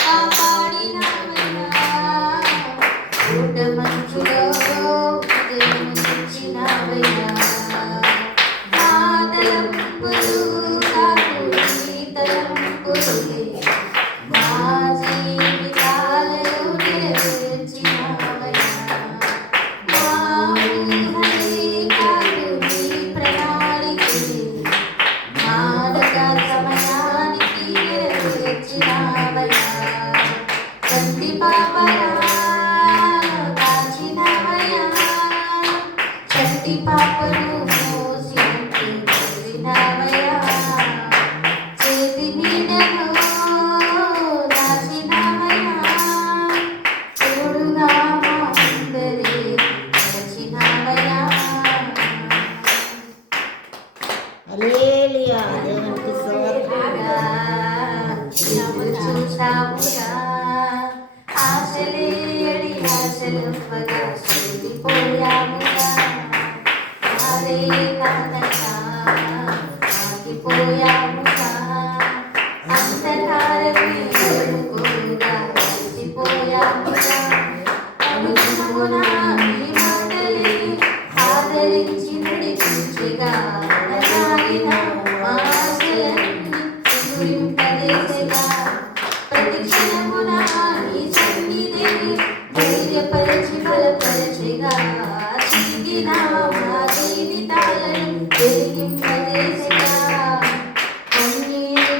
కాపాడినావయ్యా ఊట మంచులో ఉదయించినావయ్యా నా తలంపులు నాకు నీ తలంపులే మా జీవితాలలో నెరవేర్చినావయ్యా మా ఊహలే కాదు నీ ప్రణాళికలే మానక సమయానికి నెరవేర్చినావయ్యా కంటి పాపలా కాచినవయ్యా చంటి పాపను మోసినట్టు మోసినవయ్యా చేతి నీడలో దాచినవయ్యా తోడుగా మా అందరి నడిచినవయ్యా. హల్లెలూయా దేవునికి స్తోత్రం. చూసావురా ఆశలేడి ఆశలుంపగా చెడిపోయామురా అదే కాదన్నా ఆగిపోయామురా అంధకారమే కోరుగా కలిసిపోయామురా అనుకున్నా ఈ మాటలే ఆదరించి నడిపించగా సాగిన ఆశలన్నీ చిగురింపజేసెగా ప్రతి క్షణమున నీ సన్నిధి ధైర్యపరచి బలపరచెగా చీకిన మా జీవితాలను వెలిగింపజేసెగా కన్నీరు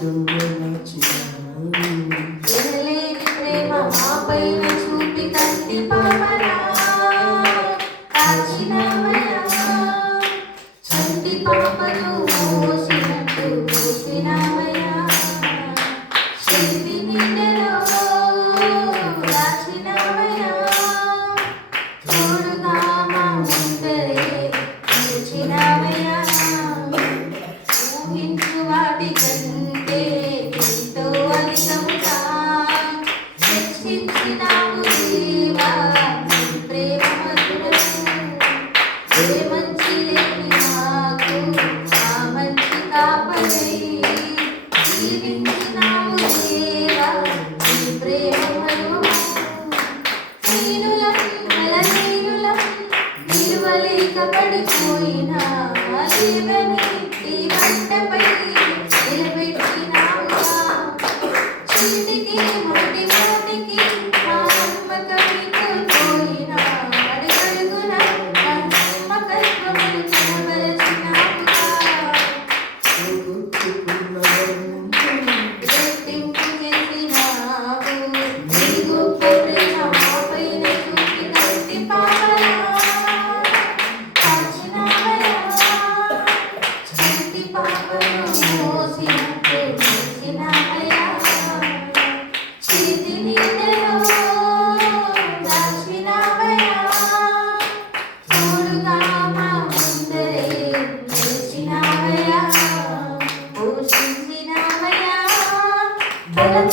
తులసినావు ఎనలేని ప్రేమ మాపైన చూపి కంటి పాపలా కాచినవయ్యా చంటి పాపను మోసినట్టు మోసినవయ్యా చేతి నీడలో దాచినవయ్యా తోడుగా మా ముందరే నిలిచినవయ్యా ఊహించు వాటి కంటే ఎంతో అధికముగా శిక్షించినావు దేవా నీ ప్రేమ మధురము ఏ మంచి లేని నాకు ఆ మంచి కాపరి జీవించినావు దేవా నీ ప్రేమ మధురము నీనులం బలహీనులం నిలువలేక పడిపోయినా లేవని ఈ మంటపై నిలబెట్టినావుగా చీటికి మొండి మోటికి మా నమ్మకమితో పోయినా అడుగడుగున మా నమ్మకత్వమును కనబరచినావుగా రెట్టింపు చేసినావు నీ గొప్ప ప్రేమ మాపైన చూపి కంటి పాపలా కాచినవయ్యా చంటి పాపను మోసినట్టు మోసినవయ్యా చేతి నీడలో దాచినవయ్యా తోడుగా మా ముందరే నిలిచినవయ్యా పోషించినవయ్యా బలం